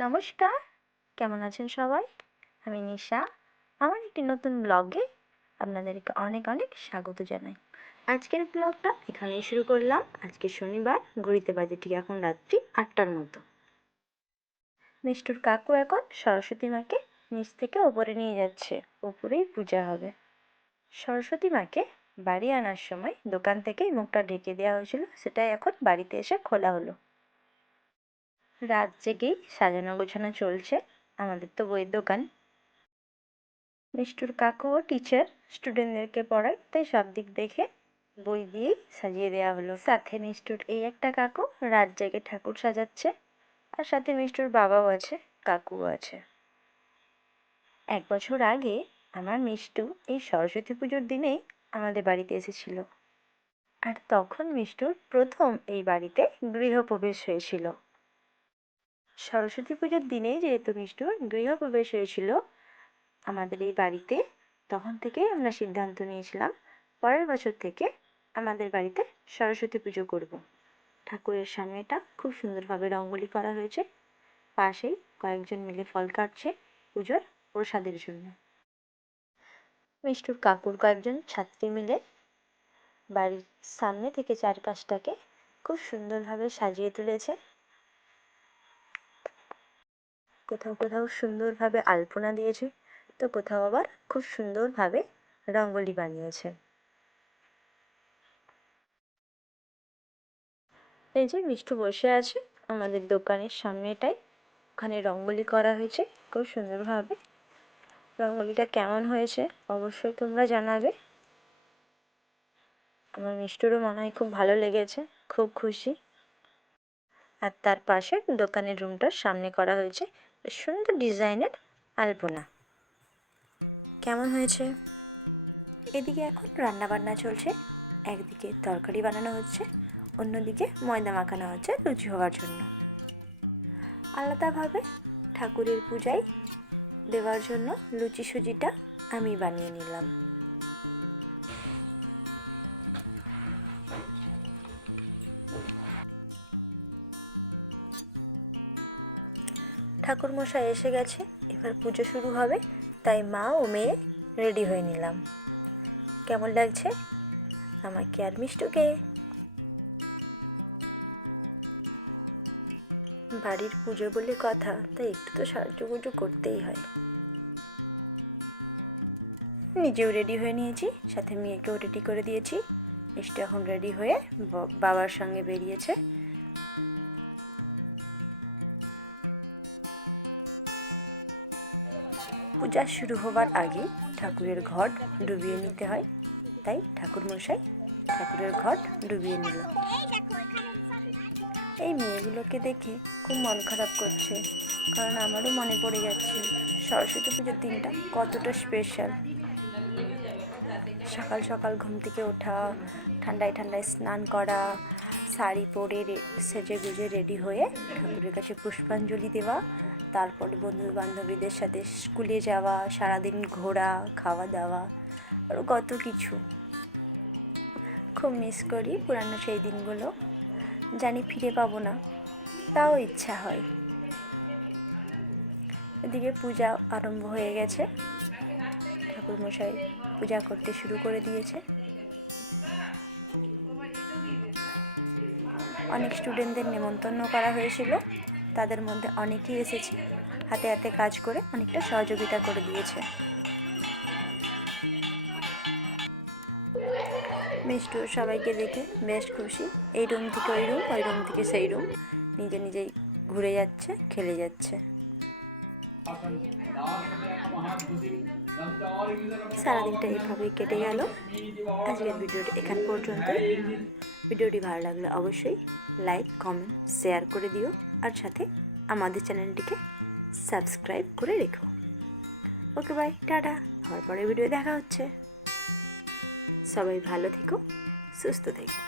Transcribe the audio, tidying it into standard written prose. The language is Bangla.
নমস্কার, কেমন আছেন সবাই? আমি নিশা। আমার একটি নতুন ব্লগে আপনাদেরকে অনেক অনেক স্বাগত জানাই। আজকের ব্লগটা এখানেই শুরু করলাম। আজকে শনিবার, ঘড়িতে বাজে ঠিক এখন রাত্রি 8টার মতো। মিষ্টুর কাকু এখন সরস্বতী মাকে নিচ থেকে ওপরে নিয়ে যাচ্ছে, ওপরেই পূজা হবে। সরস্বতী মাকে বাড়ি আনার সময় দোকান থেকেই মুখটা ঢেকে দেওয়া হয়েছিল, সেটাই এখন বাড়িতে এসে খোলা হলো। রাত জেগেই সাজানো গোছানো চলছে, আমাদের তো বইয়ের দোকান। মিষ্টুর কাকুও টিচার, স্টুডেন্টদেরকে পড়ায়, তাই সব দিক দেখে বই দিয়েই সাজিয়ে দেওয়া হলো। সাথে মিষ্টুর এই একটা কাকু রাত জেগে ঠাকুর সাজাচ্ছে, আর সাথে মিষ্টুর বাবাও আছে, কাকুও আছে। 1 বছর আগে আমার মিষ্টু এই সরস্বতী পুজোর দিনেই আমাদের বাড়িতে এসেছিল, আর তখন মিষ্টুর প্রথম এই বাড়িতে গৃহপ্রবেশ হয়েছিল। সরস্বতী পুজোর দিনেই যেহেতু মিষ্টুর গৃহপ্রবেশ হয়েছিল আমাদের এই বাড়িতে, তখন থেকেই আমরা সিদ্ধান্ত নিয়েছিলাম পরের বছর থেকে আমাদের বাড়িতে সরস্বতী পুজো করব। ঠাকুরের সামনেটা খুব সুন্দরভাবে রঙ্গোলি করা হয়েছে, পাশেই কয়েকজন মিলে ফল কাটছে পুজোর প্রসাদের জন্য। মিষ্টুর কাকুর কয়েকজন ছাত্রী মিলে বাড়ির সামনে থেকে চারপাশটাকে খুব সুন্দরভাবে সাজিয়ে তুলেছে। কোথাও কোথাও সুন্দরভাবে আলপনা দিয়েছে, তো কোথাও আবার খুব সুন্দরভাবে রঙ্গোলি বানিয়েছে। এই যে মিষ্টু বসে আছে আমাদের দোকানের সামনেটায়, ওখানে রঙ্গোলি করা হয়েছে খুব সুন্দরভাবে। রঙ্গোলিটা কেমন হয়েছে অবশ্যই তোমরা জানাবে। আমার মিষ্টুরও মনে হয় খুব ভালো লেগেছে, খুব খুশি। আর তার পাশে দোকানের রুমটার সামনে করা হয়েছে সুন্দর ডিজাইনের আলপনা। কেমন হয়েছে? এদিকে এখন রান্না বান্না চলছে, একদিকে তরকারি বানানো হচ্ছে, অন্যদিকে ময়দা মাখানো হচ্ছে লুচি হওয়ার জন্য। আলাদাভাবে ঠাকুরের পূজায় দেওয়ার জন্য লুচি সুজিটা আমি বানিয়ে নিলাম। ঠাকুরমশাই এসে গেছে, এবার পুজো শুরু হবে, তাই মা ও মেয়ে রেডি হয়ে নিলাম। কেমন লাগছে আমাকে আর মিষ্টুকে? বাড়ির পুজো বলে কথা, তাই একটু তো সাজুগুজু করতেই হয়। নিজেও রেডি হয়ে নিয়েছি, সাথে মেয়েকেও রেডি করে দিয়েছি। মিষ্টি এখন রেডি হয়ে বাবার সঙ্গে বেরিয়েছে। পূজা শুরু হবার আগে ঠাকুরের ঘট ডুবিয়ে নিতে হয়, তাই ঠাকুরমশাই ঠাকুরের ঘট ডুবিয়ে নিল। এই মেয়েগুলোকে দেখে খুব মন খারাপ করছে, কারণ আমারও মনে পড়ে যাচ্ছে সরস্বতী পুজোর দিনটা কতটা স্পেশাল। সকাল সকাল ঘুম থেকে ওঠা, ঠান্ডায় ঠান্ডায় স্নান করা, শাড়ি পরে সেজে গুজে রেডি হয়ে ঠাকুরের কাছে পুষ্পাঞ্জলি দেওয়া, তারপরে বন্ধু বান্ধবীদের সাথে স্কুলে যাওয়া, সারাদিন ঘোরা, খাওয়া দাওয়া, আরও কত কিছু। খুব মিস করি পুরানো সেই দিনগুলো, জানি ফিরে পাবো না, তাও ইচ্ছা হয়। এদিকে পূজা আরম্ভ হয়ে গেছে, ঠাকুরমশাই পূজা করতে শুরু করে দিয়েছে। অনেক স্টুডেন্টদের নেমন্তন্ন করা হয়েছিল, তাদের মধ্যে অনেকেই এসেছে, হাতে হাতে কাজ করে অনেকটা সহযোগিতা করে দিয়েছে। মিষ্টু সবাইকে দেখে বেশ খুশি, এই রুম থেকে ওই রুম, ওই রুম থেকে সেই রুম, নিজে নিজেই ঘুরে যাচ্ছে, খেলে যাচ্ছে। সারাদিনটা এইভাবেই কেটে গেল। আজকের ভিডিওটি এখান পর্যন্তই। ভিডিওটি ভালো লাগলে অবশ্যই লাইক, কমেন্ট, শেয়ার করে দিও, আর সাথে আমাদের চ্যানেলটিকে সাবস্ক্রাইব করে রেখো। ওকে বাই, টাটা, আবার পরের ভিডিও দেখা হচ্ছে। সবাই ভালো থেকো, সুস্থ থেকো।